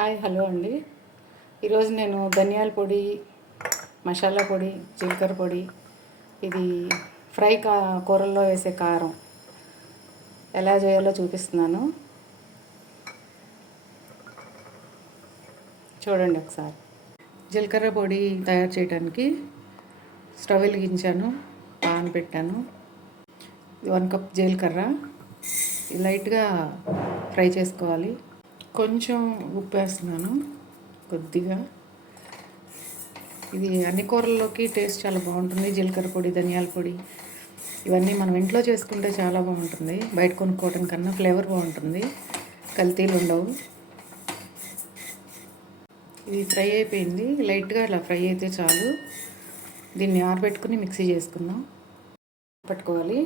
Hi hello అండి. ఈరోజు నేను ధనియాల పొడి మసాలా పొడి జీలకర్ర పొడి ఇది ఫ్రై కా కూరల్లో వేసే కారం. ఎలా చేయాలో చూపిస్తున్నాను. చూడండి ఒకసారి. జీలకర్ర పొడి తయారు చేయడానికి స్టవ్ వెలిగించాను పాన్ పెట్టాను. వన్ కప్ జీలకర్ర. లైట్గా ఫ్రై చేసుకోవాలి. కొంచెం ఉప్పు వేస్తున్నాను కొద్దిగా. ఇది అన్ని కూరల్లోకి టేస్ట్ చాలా బాగుంటుంది. జీలకర్ర పొడి ధనియాల పొడి. ఇవన్నీ మనం ఇంట్లో చేసుకుంటే చాలా బాగుంటుంది. బయట కొనుక్కోవడం కన్నా ఫ్లేవర్ బాగుంటుంది. కల్తీలు ఉండవు. ఇది ఫ్రై అయిపోయింది. లైట్గా అలా ఫ్రై అయితే చాలు. దీన్ని ఆరబెట్టుకుని మిక్సీ చేసుకుందాం. పట్టుకోవాలి.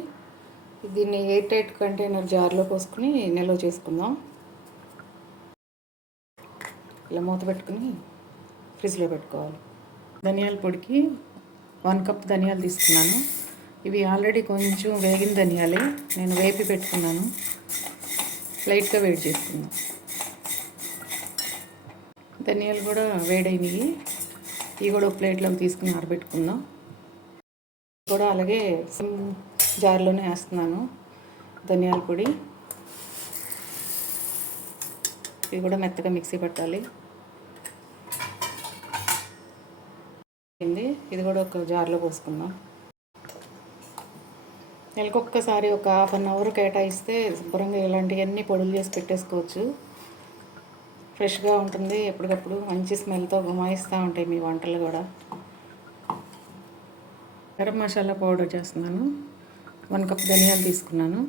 దీన్ని ఎయిట్ ఎయిట్ కంటైనర్ జార్లో పోసుకుని నిల్వ చేసుకుందాం. ఇలా మూత పెట్టుకుని ఫ్రిడ్జ్లో పెట్టుకోవాలి. ధనియాల పొడికి వన్ కప్ ధనియాలు తీసుకున్నాను. ఇవి ఆల్రెడీ కొంచెం వేగిన ధనియాలే నేను వేపి పెట్టుకున్నాను. లైట్గా వేడి చేసుకుందాం. ధనియాలు కూడా వేడైనవి. ఇవి కూడా ఒక ప్లేట్లోకి తీసుకుని ఆరబెట్టుకుందాం. కూడా అలాగే జార్లోనే వేస్తున్నాను ధనియాల పొడి. ఇవి కూడా మెత్తగా మిక్సీ పట్టాలి. ఇది కూడా ఒక జార్లో పోసుకుందాం. నెలకొక్కసారి ఒక హాఫ్ అన్ అవర్ కేటాయిస్తే శుభ్రంగా ఇలాంటివన్నీ పొడులు చేసి పెట్టేసుకోవచ్చు. ఫ్రెష్గా ఉంటుంది ఎప్పటికప్పుడు. మంచి స్మెల్తో గుమాయిస్తూ ఉంటాయి మీ వంటలు కూడా. గరం మసాలా పౌడర్ చేస్తున్నాను. వన్ కప్ ధనియాలు తీసుకున్నాను.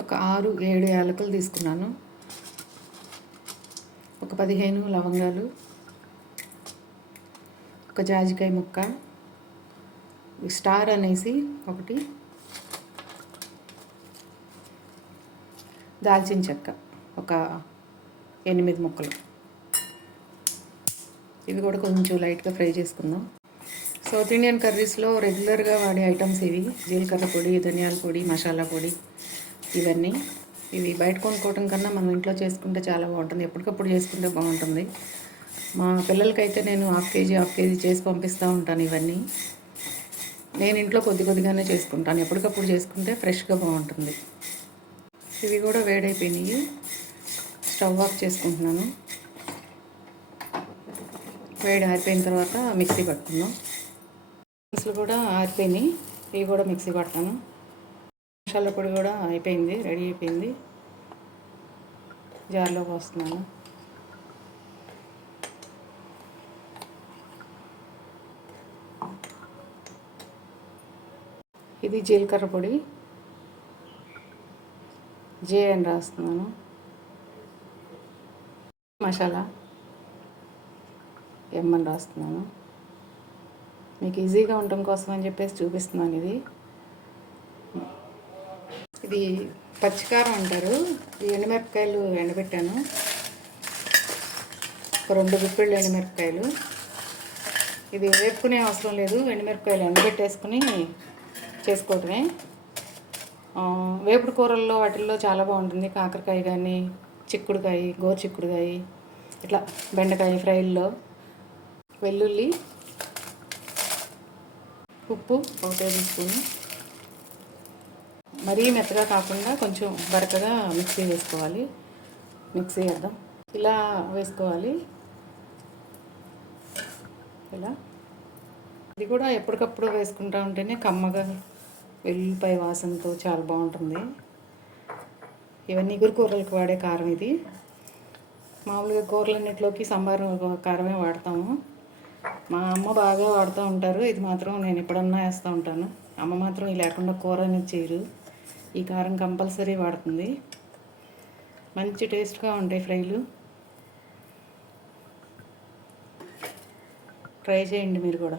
ఒక ఆరు ఏడు యాలకులు తీసుకున్నాను. ఒక పదిహేను లవంగాలు. ఒక జాజికాయ ముక్క స్టార్ అనేసి ఒకటి దాల్చిన చెక్క ఒక ఎనిమిది ముక్కలు. ఇవి కూడా కొంచెం లైట్గా ఫ్రై చేసుకుందాం. సౌత్ ఇండియన్ కర్రీస్లో రెగ్యులర్గా వాడే ఐటమ్స్ ఇవి. జీలకర్ర పొడి ధనియాల పొడి మసాలా పొడి ఇవన్నీ. ఇవి బయట కొనుక్కోవటం కన్నా మనం ఇంట్లో చేసుకుంటే చాలా బాగుంటుంది. ఎప్పటికప్పుడు చేసుకుంటే బాగుంటుంది. మా పిల్లలకైతే నేను హాఫ్ కేజీ హాఫ్ కేజీ చేసి పంపిస్తూ ఉంటాను ఇవన్నీ. నేను ఇంట్లో కొద్ది కొద్దిగానే చేసుకుంటాను. ఎప్పటికప్పుడు చేసుకుంటే ఫ్రెష్గా బాగుంటుంది. ఇవి కూడా వేడైపోయినాయి. స్టవ్ ఆఫ్ చేసుకుంటున్నాను. వేడి ఆరిపోయిన తర్వాత మిక్సీ పట్టుకుందాం. అసలు కూడా ఆరిపోయినాయి. ఇవి కూడా మిక్సీ పడతాను. మసాలా పొడి కూడా అయిపోయింది రెడీ అయిపోయింది. జార్లో పోస్తున్నాను ఇది జీలకర్ర పొడి. జే అని రాస్తున్నాను. మసాలా. ఎమ్మని రాస్తున్నాను. మీకు ఈజీగా ఉండటం కోసం అని చెప్పేసి చూపిస్తున్నాను ఇది. ఇది పచ్చికారం అంటారు. ఈ ఎండుమిరపకాయలు ఎండబెట్టాను. ఒక రెండు గుప్పిళ్ళు ఎండుమిరపకాయలు. ఇది వేపుకునే అవసరం లేదు. ఎండుమిరపకాయలు ఎండబెట్టేసుకుని చేసుకోవటమే. వేపుడు కూరల్లో వాటిల్లో చాలా బాగుంటుంది. కాకరకాయ కానీ చిక్కుడుకాయ గోరు చిక్కుడుకాయ ఇట్లా బెండకాయ ఫ్రైల్లో వెల్లుల్లి ఉప్పు ఒక టేబుల్ స్పూన్. మరీ మెత్తగా కాకుండా కొంచెం బరకగా మిక్సీ వేసుకోవాలి మిక్సీ వేద్దాం ఇలా వేసుకోవాలి. ఇలా. ఇది కూడా ఎప్పటికప్పుడు వేసుకుంటూ ఉంటేనే కమ్మగా వెల్లుల్లిపాయ వాసనతో చాలా బాగుంటుంది. ఇవన్నీ ఇగురు కూరలకు వాడే కారం ఇది. మామూలుగా కూరలన్నింటిలోకి సంబారం కారమే వాడతాము. మా అమ్మ బాగా వాడుతూ ఉంటారు. ఇది మాత్రం నేను ఎప్పుడన్నా వేస్తూ ఉంటాను. అమ్మ మాత్రం లేకుండా కూర అనేది చేయరు. ఈ కారం కంపల్సరీ వాడుతుంది. మంచి టేస్ట్గా ఉంటాయి ఫ్రైలు. ట్రై చేయండి మీరు కూడా.